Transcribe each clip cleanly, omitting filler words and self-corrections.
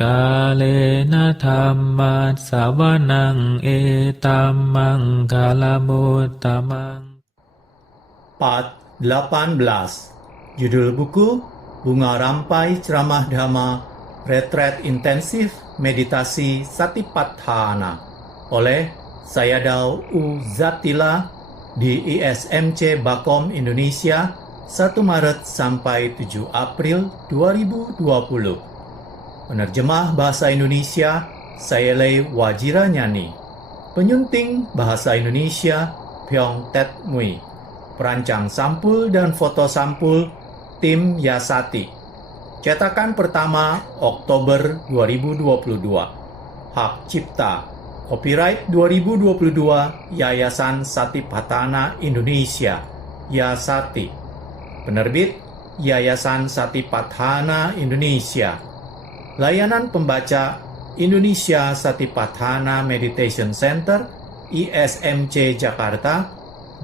กาเลนะธัมมัสสวนังเอตัมมังคาลมุตตมัง Part 18. Judul buku Bunga Rampai Ceramah Dhamma Retret Intensif Meditasi Satipatthana oleh Sayadaw U. Zatila di ISMC Bakom Indonesia 1 Maret sampai 7 April 2020. Penerjemah Bahasa Indonesia Sayelei Wajiranyani. Penyunting Bahasa Indonesia Pyong Tet Mui. Perancang sampul dan foto sampul tim Yasati. Cetakan pertama Oktober 2022. Hak cipta Copyright 2022 Yayasan Satipatthana Indonesia Yasati. Penerbit Yayasan Satipatthana Indonesia. Layanan pembaca Indonesia Satipatthana Meditation Center ISMC Jakarta,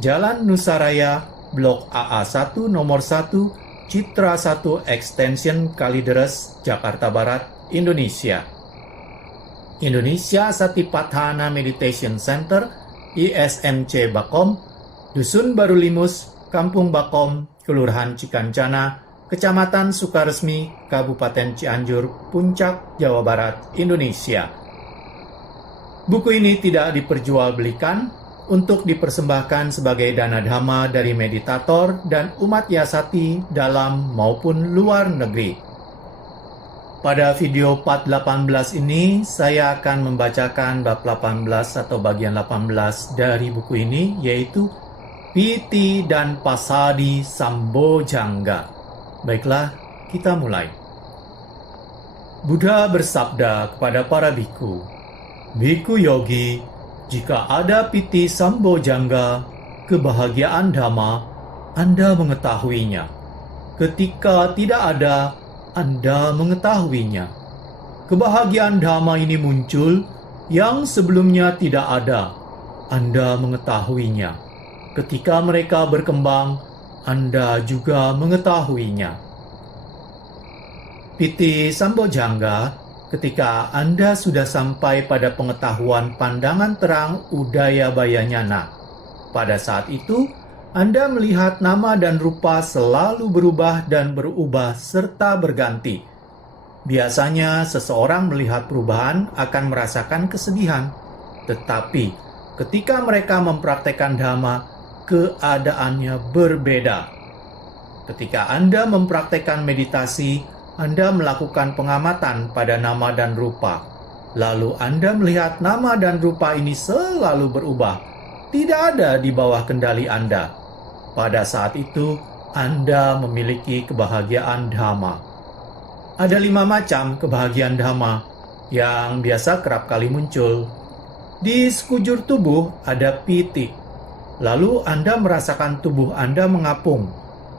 Jalan Nusaraya, Blok AA1 Nomor 1, Citra 1 Extension Kalideres, Jakarta Barat, Indonesia. Indonesia Satipatthana Meditation Center ISMC Bakom, Dusun Baru Limus, Kampung Bakom, Kelurahan Cikancana, Kecamatan Sukaresmi, Kabupaten Cianjur, Puncak, Jawa Barat, Indonesia. Buku ini tidak diperjualbelikan untuk dipersembahkan sebagai dana dhamma dari meditator dan umat Yasati dalam maupun luar negeri. Pada video part 18 ini, saya akan membacakan bab 18 atau bagian 18 dari buku ini, yaitu Piti dan Pasadi Sambojangga. Baiklah, kita mulai. Buddha bersabda kepada para biku, "Biku yogi, jika ada piti sambojangga, kebahagiaan dhamma, Anda mengetahuinya. Ketika tidak ada, Anda mengetahuinya. Kebahagiaan dhamma ini muncul yang sebelumnya tidak ada, Anda mengetahuinya. Ketika mereka berkembang, Anda juga mengetahuinya." Piti sambojangga, ketika Anda sudah sampai pada pengetahuan pandangan terang Udaya Bayanyana. Pada saat itu, Anda melihat nama dan rupa selalu berubah dan berubah serta berganti. Biasanya seseorang melihat perubahan akan merasakan kesedihan. Tetapi ketika mereka mempraktekkan Dhamma, keadaannya berbeda. Ketika Anda mempraktekkan meditasi, Anda melakukan pengamatan pada nama dan rupa. Lalu Anda melihat nama dan rupa ini selalu berubah, tidak ada di bawah kendali Anda. Pada saat itu, Anda memiliki kebahagiaan Dhamma. Ada 5 macam kebahagiaan Dhamma yang biasa kerap kali muncul. Di sekujur tubuh ada piti. Lalu Anda merasakan tubuh Anda mengapung,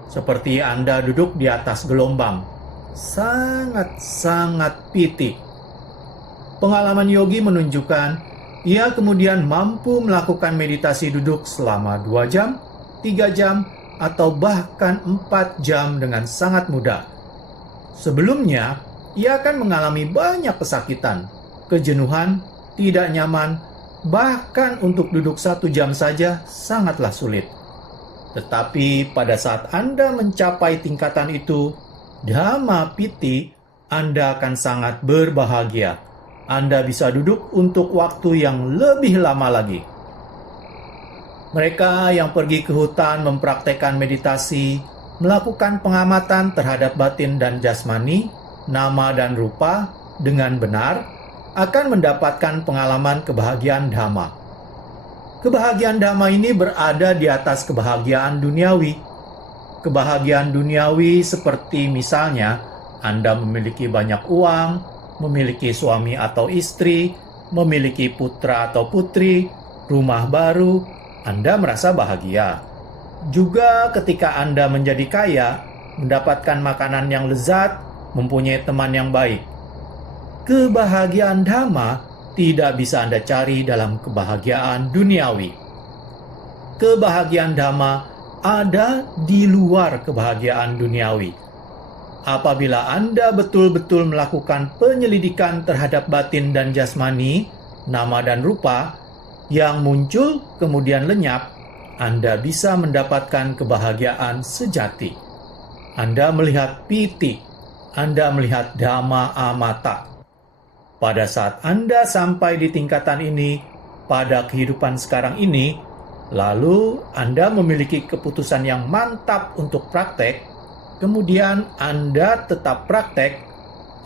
seperti Anda duduk di atas gelombang. Sangat-sangat piti. Pengalaman yogi menunjukkan ia kemudian mampu melakukan meditasi duduk selama 2 jam, 3 jam, atau bahkan 4 jam dengan sangat mudah. Sebelumnya, ia akan mengalami banyak kesakitan, kejenuhan, tidak nyaman, bahkan untuk duduk 1 jam saja sangatlah sulit. Tetapi pada saat Anda mencapai tingkatan itu, Dhamma Piti, Anda akan sangat berbahagia. Anda bisa duduk untuk waktu yang lebih lama lagi. Mereka yang pergi ke hutan mempraktekkan meditasi, melakukan pengamatan terhadap batin dan jasmani, nama dan rupa dengan benar, akan mendapatkan pengalaman kebahagiaan Dhamma. Kebahagiaan Dhamma ini berada di atas kebahagiaan duniawi. Kebahagiaan duniawi seperti misalnya Anda memiliki banyak uang, memiliki suami atau istri, memiliki putra atau putri, rumah baru, Anda merasa bahagia. Juga ketika Anda menjadi kaya, mendapatkan makanan yang lezat, mempunyai teman yang baik. Kebahagiaan Dhamma tidak bisa Anda cari dalam kebahagiaan duniawi. Kebahagiaan Dhamma ada di luar kebahagiaan duniawi. Apabila Anda betul-betul melakukan penyelidikan terhadap batin dan jasmani, nama dan rupa, yang muncul kemudian lenyap, Anda bisa mendapatkan kebahagiaan sejati. Anda melihat piti, Anda melihat dhamma amata. Pada saat Anda sampai di tingkatan ini, pada kehidupan sekarang ini, lalu Anda memiliki keputusan yang mantap untuk praktek, kemudian Anda tetap praktek,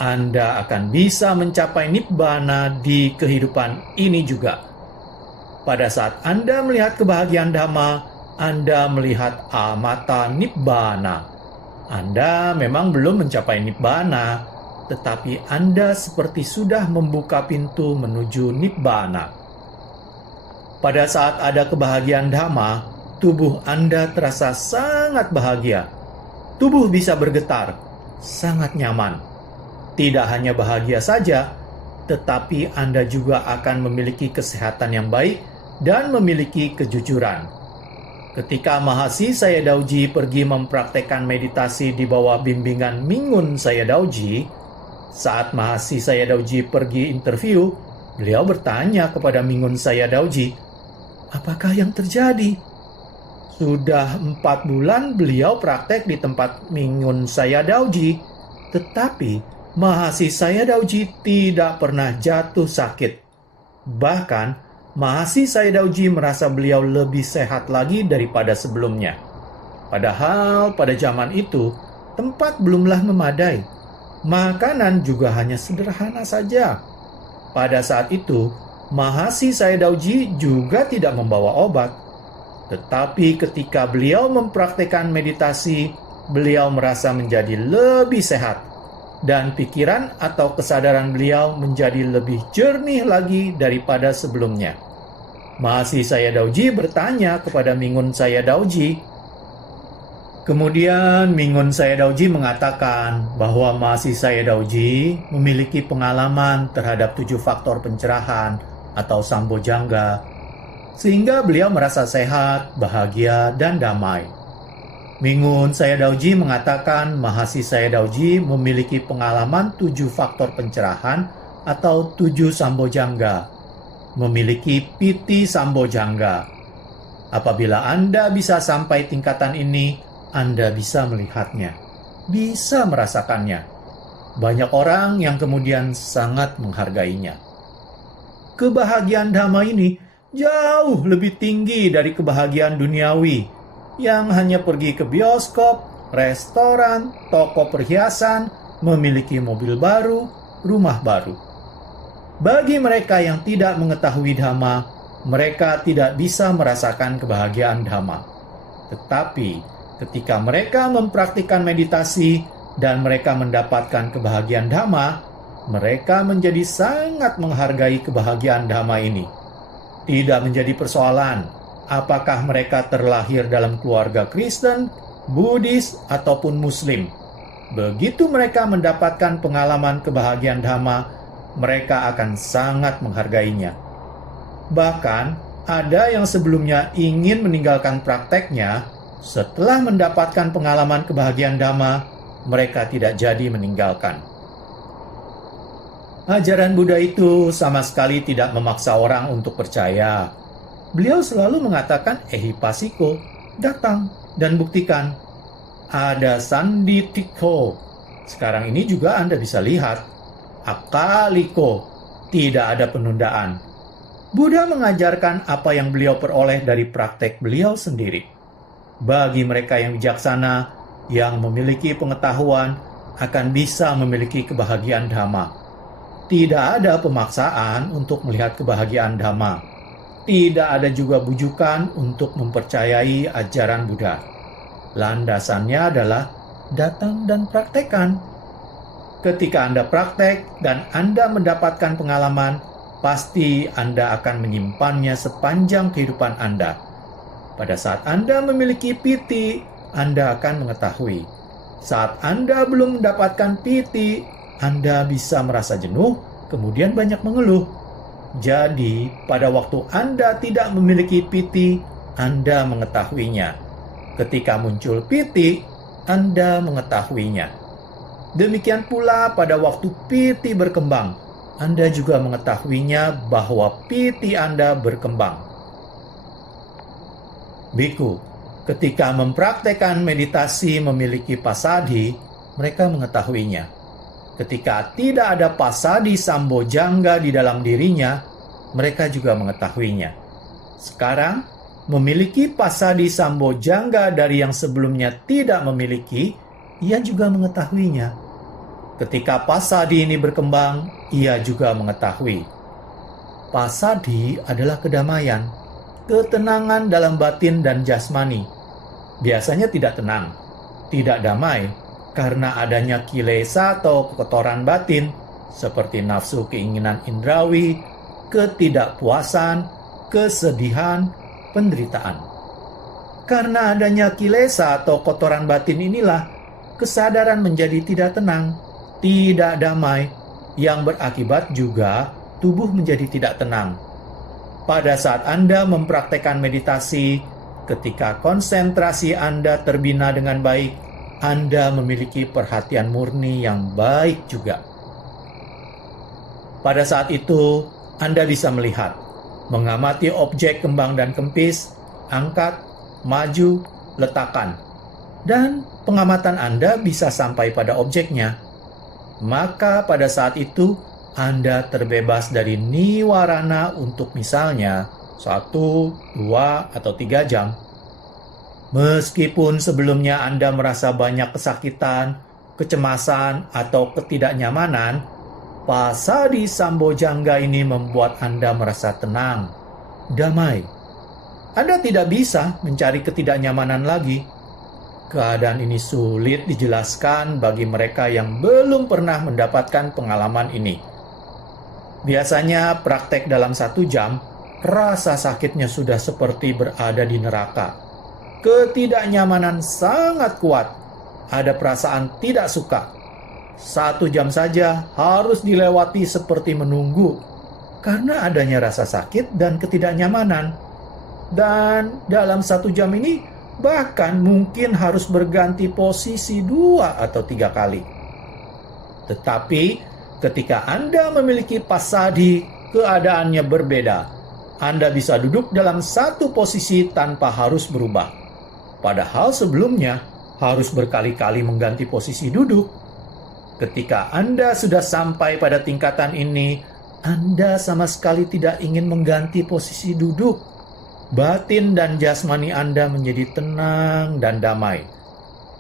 Anda akan bisa mencapai nibbana di kehidupan ini juga. Pada saat Anda melihat kebahagiaan dhamma, Anda melihat amata nibbana. Anda memang belum mencapai nibbana, tetapi Anda seperti sudah membuka pintu menuju nibbana. Pada saat ada kebahagiaan dhamma, tubuh Anda terasa sangat bahagia. Tubuh bisa bergetar, sangat nyaman. Tidak hanya bahagia saja, tetapi Anda juga akan memiliki kesehatan yang baik dan memiliki kejujuran. Ketika Mahasi Sayadaw Ji pergi mempraktekkan meditasi di bawah bimbingan Mingun Sayadaw Ji, saat Mahasi Sayadaw Ji pergi interview, beliau bertanya kepada Mingun Sayadaw Ji, "Apakah yang terjadi?" Sudah 4 bulan beliau praktek di tempat Mingun Sayadaw Ji, tetapi Mahasi Sayadaw Ji tidak pernah jatuh sakit. Bahkan, Mahasi Sayadaw Ji merasa beliau lebih sehat lagi daripada sebelumnya. Padahal pada zaman itu, tempat belumlah memadai. Makanan juga hanya sederhana saja. Pada saat itu, Mahasi Sayadaw Ji juga tidak membawa obat. Tetapi ketika beliau mempraktekkan meditasi, beliau merasa menjadi lebih sehat. Dan pikiran atau kesadaran beliau menjadi lebih jernih lagi daripada sebelumnya. Mahasi Sayadaw Ji bertanya kepada Mingun Sayadaw Ji. Kemudian Mingun Sayadaw Ji mengatakan bahwa Mahasi Sayadaw Ji memiliki pengalaman terhadap 7 faktor pencerahan atau sambojangga, sehingga beliau merasa sehat, bahagia, dan damai. Mingun Sayadaw Ji mengatakan Mahasi Sayadaw Ji memiliki pengalaman 7 faktor pencerahan atau 7 sambojangga, memiliki piti sambojangga. Apabila Anda bisa sampai tingkatan ini, Anda bisa melihatnya, bisa merasakannya. Banyak orang yang kemudian sangat menghargainya. Kebahagiaan dhamma ini jauh lebih tinggi dari kebahagiaan duniawi yang hanya pergi ke bioskop, restoran, toko perhiasan, memiliki mobil baru, rumah baru. Bagi mereka yang tidak mengetahui dhamma, mereka tidak bisa merasakan kebahagiaan dhamma. Tetapi ketika mereka mempraktikkan meditasi dan mereka mendapatkan kebahagiaan dhamma, mereka menjadi sangat menghargai kebahagiaan dhamma ini. Tidak menjadi persoalan apakah mereka terlahir dalam keluarga Kristen, Buddhis, ataupun Muslim. Begitu mereka mendapatkan pengalaman kebahagiaan dhamma, mereka akan sangat menghargainya. Bahkan, ada yang sebelumnya ingin meninggalkan prakteknya, setelah mendapatkan pengalaman kebahagiaan dhamma, mereka tidak jadi meninggalkan. Ajaran Buddha itu sama sekali tidak memaksa orang untuk percaya. Beliau selalu mengatakan ehipassiko, datang dan buktikan. Ada sanditiko. Sekarang ini juga Anda bisa lihat. Akaliko, tidak ada penundaan. Buddha mengajarkan apa yang beliau peroleh dari praktek beliau sendiri. Bagi mereka yang bijaksana, yang memiliki pengetahuan, akan bisa memiliki kebahagiaan dhamma. Tidak ada pemaksaan untuk melihat kebahagiaan dhamma. Tidak ada juga bujukan untuk mempercayai ajaran Buddha. Landasannya adalah datang dan praktekkan. Ketika Anda praktek dan Anda mendapatkan pengalaman, pasti Anda akan menyimpannya sepanjang kehidupan Anda. Pada saat Anda memiliki piti, Anda akan mengetahui. Saat Anda belum mendapatkan piti, Anda bisa merasa jenuh, kemudian banyak mengeluh. Jadi, pada waktu Anda tidak memiliki piti, Anda mengetahuinya. Ketika muncul piti, Anda mengetahuinya. Demikian pula pada waktu piti berkembang, Anda juga mengetahuinya bahwa piti Anda berkembang. Biku, ketika mempraktekkan meditasi memiliki pasadi, mereka mengetahuinya. Ketika tidak ada pasadi sambojangga di dalam dirinya, mereka juga mengetahuinya. Sekarang, memiliki pasadi sambojangga dari yang sebelumnya tidak memiliki, ia juga mengetahuinya. Ketika pasadi ini berkembang, ia juga mengetahui. Pasadi adalah kedamaian, ketenangan dalam batin dan jasmani. Biasanya tidak tenang, tidak damai, karena adanya kilesa atau kekotoran batin, seperti nafsu keinginan indrawi, ketidakpuasan, kesedihan, penderitaan. Karena adanya kilesa atau kotoran batin inilah, kesadaran menjadi tidak tenang, tidak damai, yang berakibat juga tubuh menjadi tidak tenang. Pada saat Anda mempraktekkan meditasi, ketika konsentrasi Anda terbina dengan baik, Anda memiliki perhatian murni yang baik juga. Pada saat itu, Anda bisa melihat, mengamati objek kembang dan kempis, angkat, maju, letakkan, dan pengamatan Anda bisa sampai pada objeknya. Maka pada saat itu, Anda terbebas dari niwarana untuk misalnya 1, 2, atau 3 jam. Meskipun sebelumnya Anda merasa banyak kesakitan, kecemasan, atau ketidaknyamanan, pasadi sambojangga ini membuat Anda merasa tenang, damai. Anda tidak bisa mencari ketidaknyamanan lagi. Keadaan ini sulit dijelaskan bagi mereka yang belum pernah mendapatkan pengalaman ini. Biasanya praktek dalam 1 jam, rasa sakitnya sudah seperti berada di neraka. Ketidaknyamanan sangat kuat. Ada perasaan tidak suka. 1 jam saja harus dilewati seperti menunggu, karena adanya rasa sakit dan ketidaknyamanan. Dan dalam 1 jam ini, bahkan mungkin harus berganti posisi 2 atau 3 kali. Tetapi ketika Anda memiliki pasadi, keadaannya berbeda. Anda bisa duduk dalam satu posisi tanpa harus berubah. Padahal sebelumnya harus berkali-kali mengganti posisi duduk. Ketika Anda sudah sampai pada tingkatan ini, Anda sama sekali tidak ingin mengganti posisi duduk. Batin dan jasmani Anda menjadi tenang dan damai.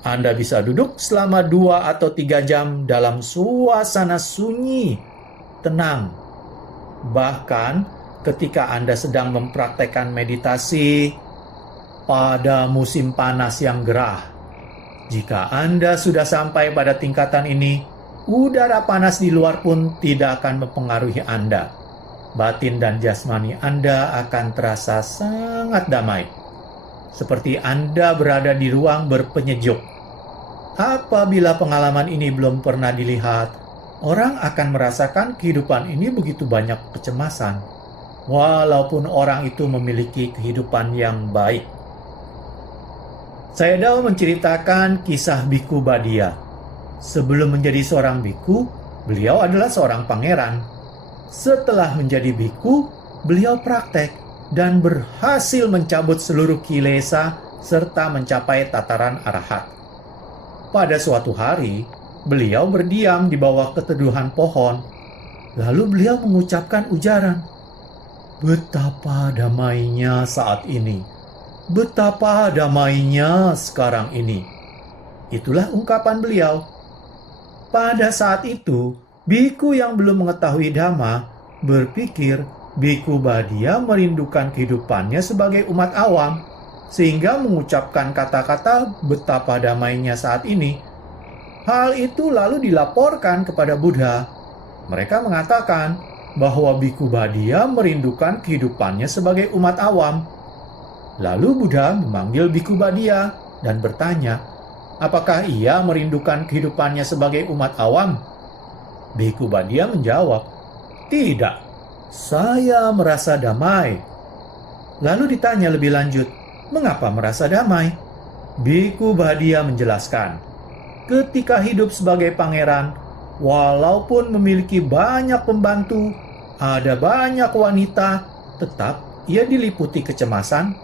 Anda bisa duduk selama 2 atau 3 jam dalam suasana sunyi, tenang. Bahkan ketika Anda sedang mempraktekkan meditasi pada musim panas yang gerah. Jika Anda sudah sampai pada tingkatan ini, udara panas di luar pun tidak akan mempengaruhi Anda. Batin dan jasmani Anda akan terasa sangat damai, seperti Anda berada di ruang berpenyejuk. Apabila pengalaman ini belum pernah dilihat, orang akan merasakan kehidupan ini begitu banyak kecemasan, walaupun orang itu memiliki kehidupan yang baik. Sayadaw menceritakan kisah Biku Badia. Sebelum menjadi seorang biku, beliau adalah seorang pangeran. Setelah menjadi biku, beliau praktek dan berhasil mencabut seluruh kilesa serta mencapai tataran arahat. Pada suatu hari, beliau berdiam di bawah keteduhan pohon. Lalu beliau mengucapkan ujaran, "Betapa damainya saat ini. Betapa damainya sekarang ini." Itulah ungkapan beliau. Pada saat itu, biku yang belum mengetahui Dhamma berpikir Biku Badia merindukan kehidupannya sebagai umat awam, sehingga mengucapkan kata-kata betapa damainya saat ini. Hal itu lalu dilaporkan kepada Buddha. Mereka mengatakan bahwa Biku Badia merindukan kehidupannya sebagai umat awam. Lalu Buddha memanggil Biku Badia dan bertanya, apakah ia merindukan kehidupannya sebagai umat awam? Biku Badia menjawab, "Tidak, saya merasa damai." Lalu ditanya lebih lanjut, mengapa merasa damai? Biku Badia menjelaskan, ketika hidup sebagai pangeran, walaupun memiliki banyak pembantu, ada banyak wanita, tetap ia diliputi kecemasan.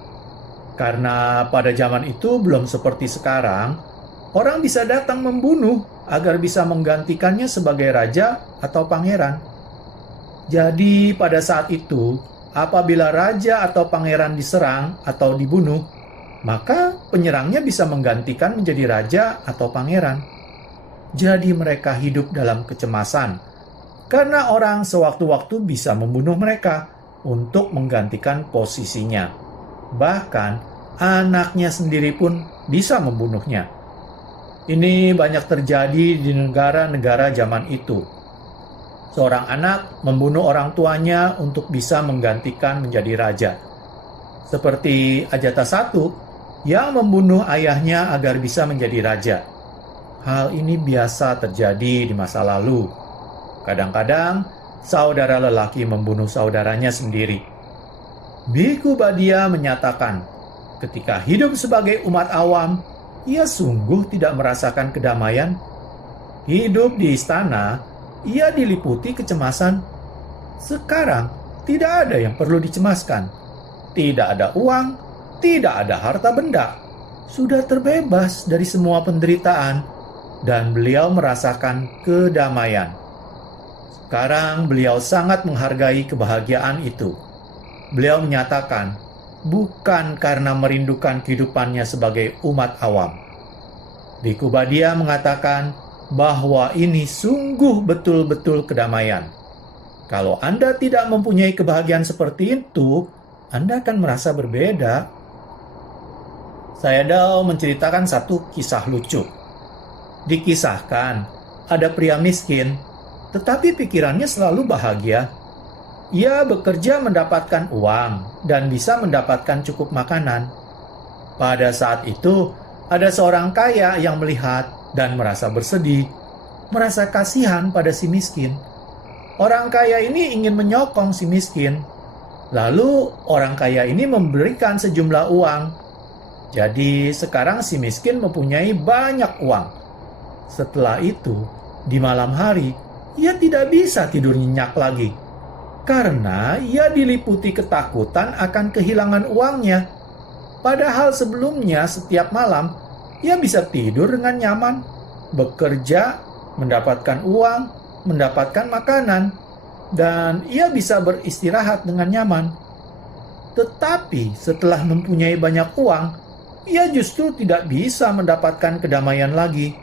Karena pada zaman itu belum seperti sekarang, orang bisa datang membunuh agar bisa menggantikannya sebagai raja atau pangeran. Jadi pada saat itu, apabila raja atau pangeran diserang atau dibunuh, maka penyerangnya bisa menggantikan menjadi raja atau pangeran. Jadi mereka hidup dalam kecemasan, karena orang sewaktu-waktu bisa membunuh mereka untuk menggantikan posisinya. Bahkan anaknya sendiri pun bisa membunuhnya. Ini banyak terjadi di negara-negara zaman itu. Seorang anak membunuh orang tuanya untuk bisa menggantikan menjadi raja. Seperti Ajatasattu yang membunuh ayahnya agar bisa menjadi raja. Hal ini biasa terjadi di masa lalu. Kadang-kadang, saudara lelaki membunuh saudaranya sendiri. Biku Badia menyatakan, ketika hidup sebagai umat awam, ia sungguh tidak merasakan kedamaian. Hidup di istana, ia diliputi kecemasan. Sekarang, tidak ada yang perlu dicemaskan. Tidak ada uang, tidak ada harta benda. Sudah terbebas dari semua penderitaan, dan beliau merasakan kedamaian. Sekarang beliau sangat menghargai kebahagiaan itu. Beliau menyatakan, bukan karena merindukan kehidupannya sebagai umat awam. Biku Badia mengatakan bahwa ini sungguh betul-betul kedamaian. Kalau Anda tidak mempunyai kebahagiaan seperti itu, Anda akan merasa berbeda. Sayadaw menceritakan satu kisah lucu. Dikisahkan, ada pria miskin, tetapi pikirannya selalu bahagia. Ia bekerja mendapatkan uang dan bisa mendapatkan cukup makanan. Pada saat itu, ada seorang kaya yang melihat dan merasa bersedih, merasa kasihan pada si miskin. Orang kaya ini ingin menyokong si miskin. Lalu orang kaya ini memberikan sejumlah uang. Jadi sekarang si miskin mempunyai banyak uang. Setelah itu, di malam hari, ia tidak bisa tidur nyenyak lagi. Karena ia diliputi ketakutan akan kehilangan uangnya. Padahal sebelumnya setiap malam, ia bisa tidur dengan nyaman, bekerja, mendapatkan uang, mendapatkan makanan, dan ia bisa beristirahat dengan nyaman. Tetapi setelah mempunyai banyak uang, ia justru tidak bisa mendapatkan kedamaian lagi.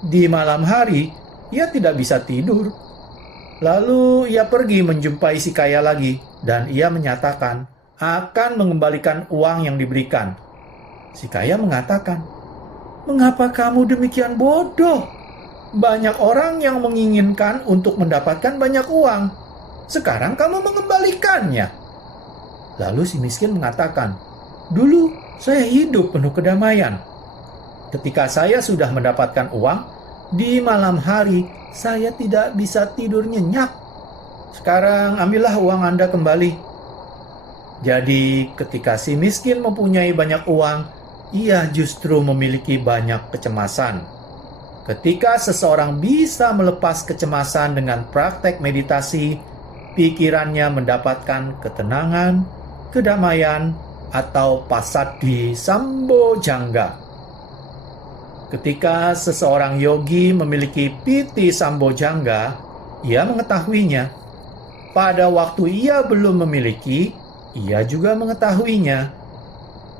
Di malam hari, ia tidak bisa tidur. Lalu ia pergi menjumpai si kaya lagi, dan ia menyatakan akan mengembalikan uang yang diberikan. Si kaya mengatakan, "Mengapa kamu demikian bodoh? Banyak orang yang menginginkan untuk mendapatkan banyak uang. Sekarang kamu mengembalikannya." Lalu si miskin mengatakan, "Dulu saya hidup penuh kedamaian. Ketika saya sudah mendapatkan uang, di malam hari saya tidak bisa tidur nyenyak. Sekarang ambillah uang Anda kembali." Jadi ketika si miskin mempunyai banyak uang, ia justru memiliki banyak kecemasan. Ketika seseorang bisa melepas kecemasan dengan praktek meditasi, pikirannya mendapatkan ketenangan, kedamaian, atau passaddhi sambojjhanga. Ketika seseorang yogi memiliki piti sambojjhanga, ia mengetahuinya. Pada waktu ia belum memiliki, ia juga mengetahuinya.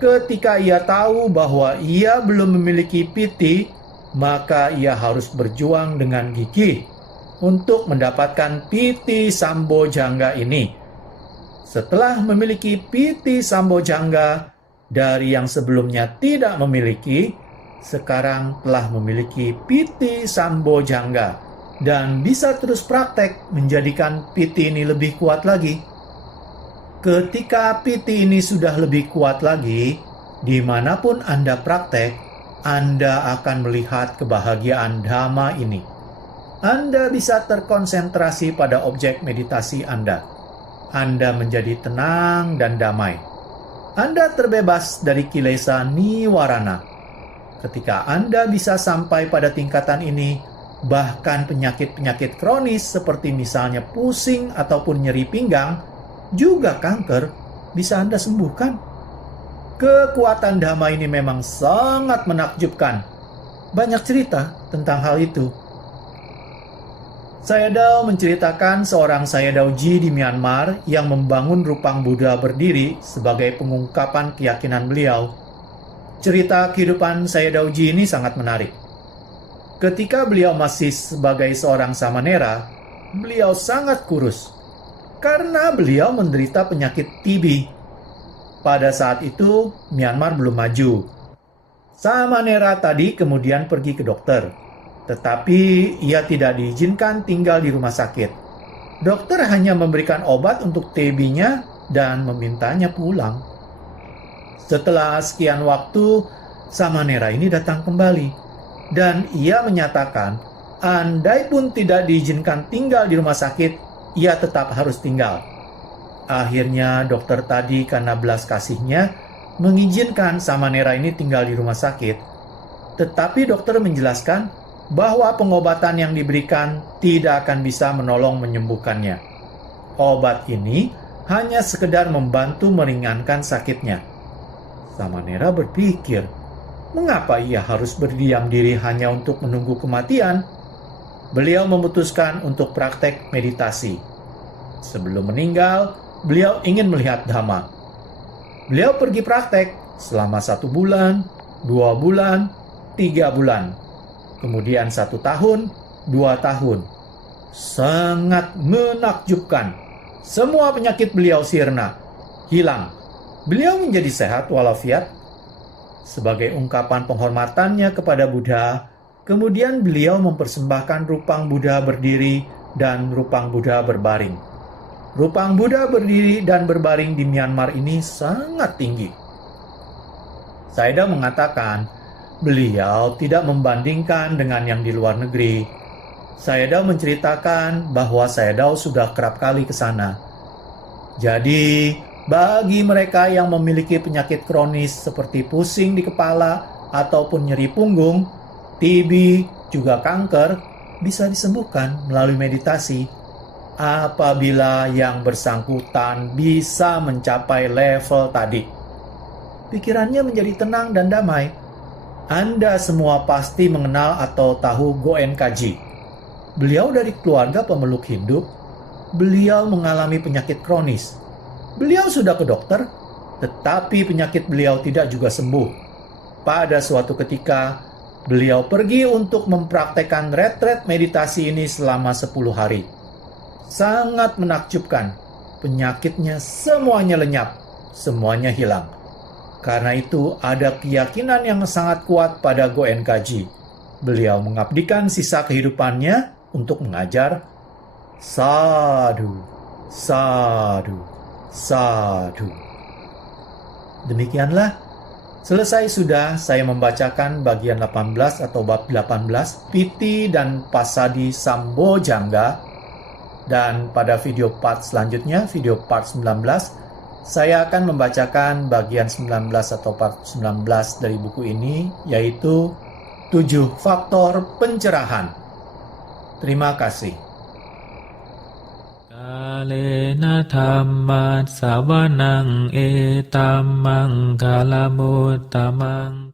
Ketika ia tahu bahwa ia belum memiliki piti, maka ia harus berjuang dengan gigih untuk mendapatkan piti sambojjhanga ini. Setelah memiliki piti sambojjhanga, dari yang sebelumnya tidak memiliki, sekarang telah memiliki piti sambojjhanga dan bisa terus praktek menjadikan piti ini lebih kuat lagi. Ketika piti ini sudah lebih kuat lagi, dimanapun Anda praktek, Anda akan melihat kebahagiaan Dhamma ini. Anda bisa terkonsentrasi pada objek meditasi Anda. Anda menjadi tenang dan damai. Anda terbebas dari kilesa niwarana. Ketika Anda bisa sampai pada tingkatan ini, bahkan penyakit-penyakit kronis seperti misalnya pusing ataupun nyeri pinggang, juga kanker, bisa Anda sembuhkan. Kekuatan Dhamma ini memang sangat menakjubkan. Banyak cerita tentang hal itu. Sayadaw menceritakan seorang Sayadawji di Myanmar yang membangun rupang Buddha berdiri sebagai pengungkapan keyakinan beliau. Cerita kehidupan Sayadawji ini sangat menarik. Ketika beliau masih sebagai seorang samanera, beliau sangat kurus karena beliau menderita penyakit TB. Pada saat itu, Myanmar belum maju. Samanera tadi kemudian pergi ke dokter, tetapi ia tidak diizinkan tinggal di rumah sakit. Dokter hanya memberikan obat untuk TB-nya dan memintanya pulang. Setelah sekian waktu, Samanera ini datang kembali. Dan ia menyatakan, andai pun tidak diizinkan tinggal di rumah sakit, ia tetap harus tinggal. Akhirnya dokter tadi karena belas kasihnya, mengizinkan Samanera ini tinggal di rumah sakit. Tetapi dokter menjelaskan bahwa pengobatan yang diberikan tidak akan bisa menolong menyembuhkannya. Obat ini hanya sekedar membantu meringankan sakitnya. Samanera berpikir, mengapa ia harus berdiam diri hanya untuk menunggu kematian? Beliau memutuskan untuk praktek meditasi. Sebelum meninggal, beliau ingin melihat Dhamma. Beliau pergi praktek selama 1 bulan, 2 bulan, 3 bulan. Kemudian 1 tahun, 2 tahun. Sangat menakjubkan. Semua penyakit beliau sirna, hilang. Beliau menjadi sehat walafiat. Sebagai ungkapan penghormatannya kepada Buddha, kemudian beliau mempersembahkan rupang Buddha berdiri dan rupang Buddha berbaring. Rupang Buddha berdiri dan berbaring di Myanmar ini sangat tinggi. Sayadaw mengatakan, beliau tidak membandingkan dengan yang di luar negeri. Sayadaw menceritakan bahwa Sayadaw sudah kerap kali ke sana. Jadi, bagi mereka yang memiliki penyakit kronis seperti pusing di kepala ataupun nyeri punggung, TB, juga kanker, bisa disembuhkan melalui meditasi apabila yang bersangkutan bisa mencapai level tadi. Pikirannya menjadi tenang dan damai. Anda semua pasti mengenal atau tahu Goen Kaji. Beliau dari keluarga pemeluk Hindu. Beliau mengalami penyakit kronis. Beliau sudah ke dokter, tetapi penyakit beliau tidak juga sembuh. Pada suatu ketika, beliau pergi untuk mempraktekkan retret meditasi ini selama 10 hari. Sangat menakjubkan. Penyakitnya semuanya lenyap, semuanya hilang. Karena itu ada keyakinan yang sangat kuat pada Goen Kaji. Beliau mengabdikan sisa kehidupannya untuk mengajar sadhu, sadhu, sadhu. Demikianlah, selesai sudah saya membacakan bagian 18 atau bab 18, Piti dan Pasadi Sambojangga. Dan pada video part selanjutnya, video part 19, saya akan membacakan bagian 19 atau part 19 dari buku ini, yaitu 7 faktor pencerahan. Terima kasih. Kalena dhamma savanang etammang kalamutamang